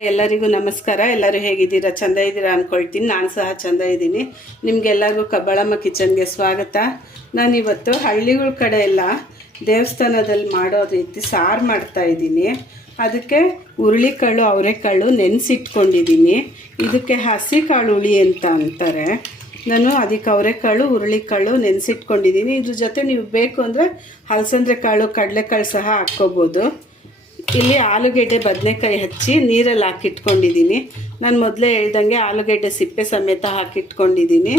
ಎಲ್ಲರಿಗೂ ನಮಸ್ಕಾರ. ಎಲ್ಲರೂ ಹೇಗಿದ್ದೀರಾ? ಚಂದ ಇದ್ದೀರಾ ಅಂದ್ಕೊಳ್ತೀನಿ ನಾನು ಸಹ ಚಂದ ಇದ್ದೀನಿ. ನಿಮಗೆಲ್ಲರಿಗೂ ಕಬ್ಬಾಳಮ್ಮ ಕಿಚನ್ಗೆ ಸ್ವಾಗತ. ನಾನಿವತ್ತು ಹಳ್ಳಿಗಳ ಕಡೆ ಎಲ್ಲ ದೇವಸ್ಥಾನದಲ್ಲಿ ಮಾಡೋ ರೀತಿ ಸಾರು ಮಾಡ್ತಾ ಇದ್ದೀನಿ. ಅದಕ್ಕೆ ಹುರುಳಿಕಾಳು, ಅವರೆಕಾಳು ನೆನೆಸಿಟ್ಕೊಂಡಿದ್ದೀನಿ. ಇದಕ್ಕೆ ಹಸಿ ಕಾಳು ಹುಳಿ ಅಂತ ಅಂತಾರೆ. ನಾನು ಅದಕ್ಕೆ ಅವರೆಕಾಳು, ಹುರುಳಿಕಾಳು ನೆನೆಸಿಟ್ಕೊಂಡಿದ್ದೀನಿ. ಇದ್ರ ಜೊತೆ ನೀವು ಬೇಕು ಅಂದರೆ ಹಲಸಂದ್ರೆ ಕಾಳು ಕಡಲೆಕಾಳು ಸಹ ಹಾಕ್ಕೋಬೋದು. ಇಲ್ಲಿ ಆಲೂಗೆಡ್ಡೆ ಬದನೆಕಾಯಿ ಹಚ್ಚಿ ನೀರಲ್ಲಿ ಹಾಕಿಟ್ಕೊಂಡಿದ್ದೀನಿ. ನಾನು ಮೊದಲೇ ಹೇಳ್ದಂಗೆ ಆಲೂಗೆಡ್ಡೆ ಸಿಪ್ಪೆ ಸಮೇತ ಹಾಕಿಟ್ಕೊಂಡಿದ್ದೀನಿ.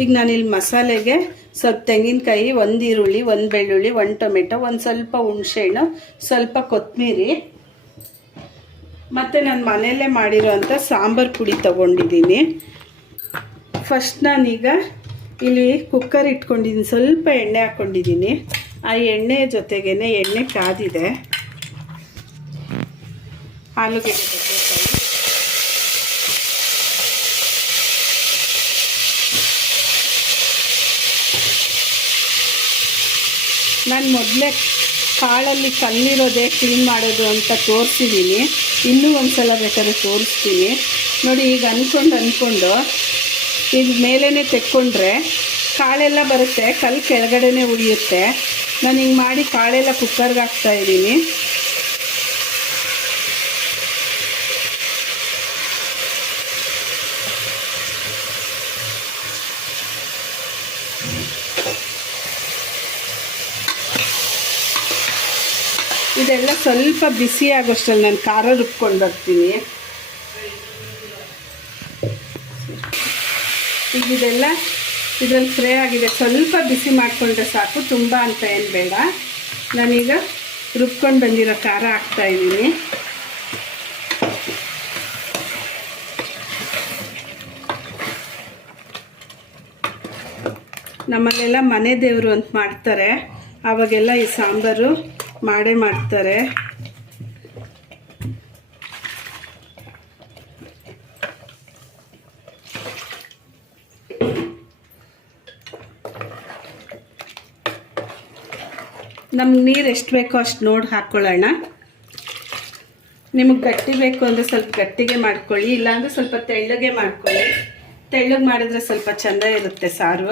ಈಗ ನಾನು ಇಲ್ಲಿ ಮಸಾಲೆಗೆ ಸ್ವಲ್ಪ ತೆಂಗಿನಕಾಯಿ, ಒಂದು ಈರುಳ್ಳಿ, ಒಂದು ಬೆಳ್ಳುಳ್ಳಿ, ಒಂದು ಟೊಮೆಟೊ, ಒಂದು ಸ್ವಲ್ಪ ಹುಣಸೆಹಣ್ಣು, ಸ್ವಲ್ಪ ಕೊತ್ತಂಬರಿ ಮತ್ತು ನಾನು ಮನೆಯಲ್ಲೇ ಮಾಡಿರೋವಂಥ ಸಾಂಬಾರು ಪುಡಿ ತೊಗೊಂಡಿದ್ದೀನಿ. ಫಸ್ಟ್ ನಾನೀಗ ಇಲ್ಲಿ ಕುಕ್ಕರ್ ಇಟ್ಕೊಂಡಿದ್ದೀನಿ. ಸ್ವಲ್ಪ ಎಣ್ಣೆ ಹಾಕ್ಕೊಂಡಿದ್ದೀನಿ ಆ ಎಣ್ಣೆ ಜೊತೆಗೇ ಎಣ್ಣೆ ಕಾದಿದೆ. ಆಲೂಗೆಡ್ಡೆ ಬದನೆಕಾಯಿ ನಾನು ಮೊದಲೇ ಕಾಳಲ್ಲಿ ಕಲ್ಲಿರೋದೇ ಕ್ಲೀನ್ ಮಾಡೋದು ಅಂತ ತೋರಿಸಿದ್ದೀನಿ ಇನ್ನೂ ಒಂದು ಸಲ ಬೇಕಾದ್ರೆ ತೋರಿಸ್ತೀನಿ. ನೋಡಿ ಈಗ ಅಂದ್ಕೊಂಡು ಅಂದ್ಕೊಂಡು ಇದು ಮೇಲೇ ತೆಕ್ಕೊಂಡ್ರೆ ಕಾಳೆಲ್ಲ ಬರುತ್ತೆ ಕಲ್ಲು ಕೆಳಗಡೆನೇ ಉಳಿಯುತ್ತೆ. ನಾನು ಹಿಂಗೆ ಮಾಡಿ ಕಾಳೆಲ್ಲ ಕುಕ್ಕರ್ಗೆ ಹಾಕ್ತಾ ಇದೆಲ್ಲ ಸ್ವಲ್ಪ ಬಿಸಿ ಆಗೋಷ್ಟರಲ್ಲಿ ನಾನು ಖಾರ ರುಬ್ಕೊಂಡು ಬರ್ತೀನಿ. ಈಗ ಇದೆಲ್ಲ ಇದರಲ್ಲಿ ಫ್ರೈ ಆಗಿದೆ. ಸ್ವಲ್ಪ ಬಿಸಿ ಮಾಡಿಕೊಂಡ್ರೆ ಸಾಕು, ತುಂಬ ಅಂತ ಏನು ಬೇಡ. ನಾನೀಗ ರುಬ್ಕೊಂಡು ಬಂದಿರೋ ಖಾರ ಹಾಕ್ತಾ ನಮ್ಮಲ್ಲೆಲ್ಲ ಮನೆ ದೇವರು ಅಂತ ಮಾಡ್ತಾರೆ. ಆವಾಗೆಲ್ಲ ಈ ಸಾಂಬಾರು ಮಾಡೇ ಮಾಡ್ತಾರೆ. ನಮ್ಗೆ ನೀರು ಎಷ್ಟು ಬೇಕೋ ಅಷ್ಟು ನೋಡಿ ಹಾಕ್ಕೊಳ್ಳೋಣ ನಿಮಗೆ ಗಟ್ಟಿ ಬೇಕು ಅಂದರೆ ಸ್ವಲ್ಪ ಗಟ್ಟಿಗೆ ಮಾಡ್ಕೊಳ್ಳಿ, ಇಲ್ಲಾಂದರೆ ಸ್ವಲ್ಪ ತೆಳ್ಳಗೆ ಮಾಡ್ಕೊಳ್ಳಿ. ತೆಳ್ಳಗೆ ಮಾಡಿದ್ರೆ ಸ್ವಲ್ಪ ಚೆಂದ ಇರುತ್ತೆ ಸಾರು.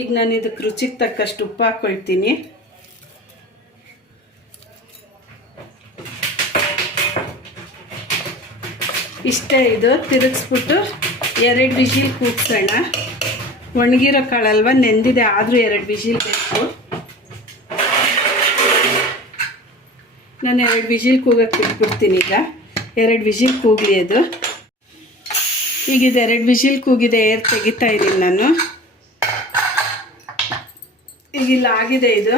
ಈಗ ನಾನು ಇದಕ್ಕೆ ರುಚಿಗೆ ತಕ್ಕಷ್ಟು ಉಪ್ಪು ಹಾಕ್ಕೊಳ್ತೀನಿ ಇಷ್ಟೇ ಇದು. ತಿರುಗಿಸ್ಬಿಟ್ಟು ಎರಡು ವಿಜಿಲ್ ಕೂಗ್ಸೋಣ. ಒಣಗಿರೋ ಕಾಳಲ್ವ, ನೆಂದಿದೆ, ಆದರೂ ಎರಡು ವಿಜಿಲ್ ಬೇಕು. ನಾನು ಎರಡು ವಿಜಿಲ್ ಕೂಗಕ್ಕೆ ಬಿಟ್ಬಿಡ್ತೀನಿ ಈಗ. ಎರಡು ವಿಜಿಲ್ ಕೂಗಲಿ ಅದು. ಈಗ ಇದು ಎರಡು ವಿಜಿಲ್ ಕೂಗಿದೆ, ಏರ್ ತೆಗಿತಾ ಇದ್ದೀನಿ ನಾನು. ಈಗ ಇಲ್ಲಿ ಆಗಿದೆ ಇದು.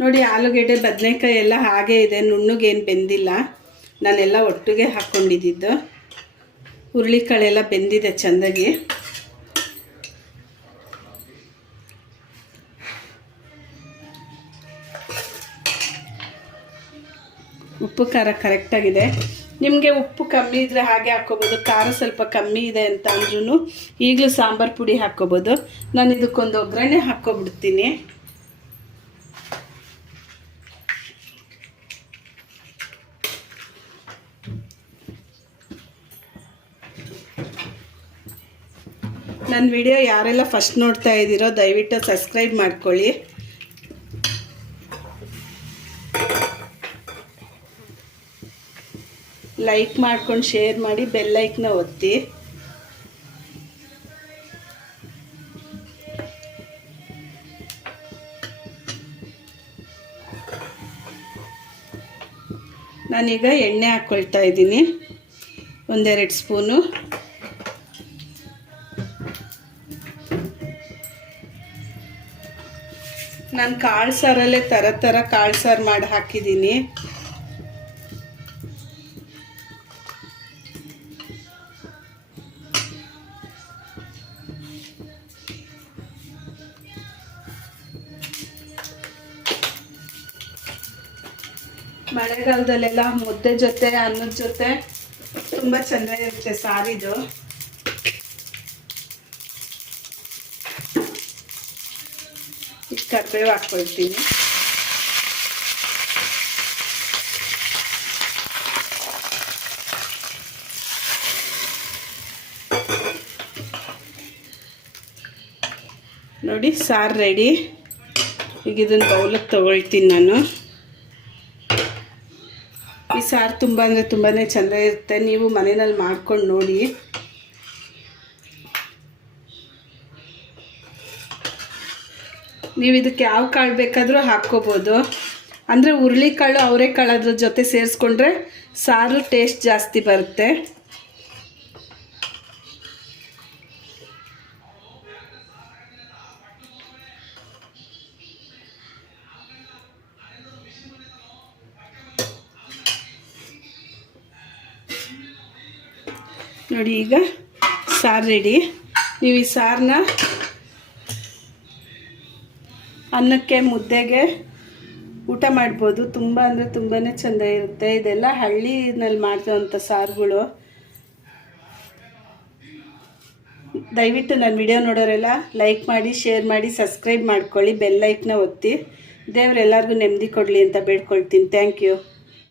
ನೋಡಿ, ಆಲೂಗೆಡ್ಡೆ, ಬದನೆಕಾಯಿ ಎಲ್ಲ ಹಾಗೆ ಇದೆ. ನುಣ್ಣಗೇನು ಬೆಂದಿಲ್ಲ. ನಾನೆಲ್ಲ ಒಟ್ಟಿಗೆ ಹಾಕ್ಕೊಂಡಿದ್ದು ಹುರುಳಿಕಾಳೆಲ್ಲ ಬೆಂದಿದೆ ಚೆಂದಾಗಿ. ಉಪ್ಪು ಖಾರ ಕರೆಕ್ಟಾಗಿದೆ ನಿಮಗೆ ಉಪ್ಪು ಕಮ್ಮಿ ಇದ್ದರೆ ಹಾಗೆ ಹಾಕ್ಕೋಬೋದು, ಖಾರ ಸ್ವಲ್ಪ ಕಮ್ಮಿ ಇದೆ ಅಂತ ಅಂದ್ರೂ ಈಗಲೂ ಸಾಂಬಾರು ಪುಡಿ ಹಾಕ್ಕೋಬೋದು. ನಾನು ಇದಕ್ಕೊಂದು ಒಗ್ಗರಣೆ ಹಾಕ್ಕೊಬಿಡ್ತೀನಿ. ನನ್ನ ವಿಡಿಯೋ ಯಾರೆಲ್ಲ ಫಸ್ಟ್ ನೋಡ್ತಾ ಇದ್ದೀರೋ ದಯವಿಟ್ಟು ಸಬ್ಸ್ಕ್ರೈಬ್ ಮಾಡ್ಕೊಳ್ಳಿ. ಲೈಕ್ ಮಾಡ್ಕೊಂಡು ಶೇರ್ ಮಾಡಿ ಬೆಲ್ಲೈಕ್ನ ಒತ್ತಿ. ನಾನೀಗ ಎಣ್ಣೆ ಹಾಕ್ಕೊಳ್ತಾ ಇದ್ದೀನಿ. ಒಂದೆರಡು ಸ್ಪೂನು. ನಾನು ಕಾಳು ಸಾರಲ್ಲೇ ಥರ ಥರ ಕಾಳು ಸಾರು ಮಾಡಿ ಹಾಕಿದ್ದೀನಿ. ಮಳೆಗಾಲದಲ್ಲೆಲ್ಲ ಮುದ್ದೆ ಜೊತೆ, ಅನ್ನದ ಜೊತೆ ತುಂಬ ಚೆನ್ನಾಗಿರುತ್ತೆ ಸಾರಿದು ಈ ಹಾಕೊಳ್ತೀನಿ ಹಾಕ್ಕೊಳ್ತೀನಿ. ನೋಡಿ, ಸಾರು ರೆಡಿ ಈಗ ಇದನ್ನು ಬೌಲಕ್ಕೆ ತಗೊಳ್ತೀನಿ ನಾನು. ಸಾರು ತುಂಬ ಅಂದರೆ ತುಂಬಾ ಚೆಂದ ಇರುತ್ತೆ. ನೀವು ಮನೆಯಲ್ಲಿ ಮಾಡ್ಕೊಂಡು ನೋಡಿ. ನೀವು ಇದಕ್ಕೆ ಯಾವ ಕಾಳು ಬೇಕಾದರೂ ಹಾಕ್ಕೋಬೋದು. ಅಂದರೆ ಹುರುಳಿಕಾಳು, ಅವರೆಕಾಳು ಅದ್ರ ಜೊತೆ ಸೇರಿಸ್ಕೊಂಡ್ರೆ ಸಾರು ಟೇಸ್ಟ್ ಜಾಸ್ತಿ ಬರುತ್ತೆ. ನೋಡಿ ಈಗ ಸಾರು ರೆಡಿ ನೀವು ಈ ಸಾರನ್ನ ಅನ್ನಕ್ಕೆ, ಮುದ್ದೆಗೆ ಊಟ ಮಾಡ್ಬೋದು. ತುಂಬ ಅಂದರೆ ತುಂಬಾ ಚೆಂದ ಇರುತ್ತೆ. ಇದೆಲ್ಲ ಹಳ್ಳಿನಲ್ಲಿ ಮಾಡ್ತೇವಂಥ ಸಾರುಗಳು. ದಯವಿಟ್ಟು ನನ್ನ ವಿಡಿಯೋ ನೋಡೋರೆಲ್ಲ ಲೈಕ್ ಮಾಡಿ ಶೇರ್ ಮಾಡಿ ಸಬ್ಸ್ಕ್ರೈಬ್ ಮಾಡ್ಕೊಳ್ಳಿ ಬೆಲ್ ಲೈಕ್ನ ಒತ್ತಿ. ದೇವರೆಲ್ಲರಿಗೂ ನೆಮ್ಮದಿ ಕೊಡಲಿ ಅಂತ ಬೇಡ್ಕೊಳ್ತೀನಿ. Thank you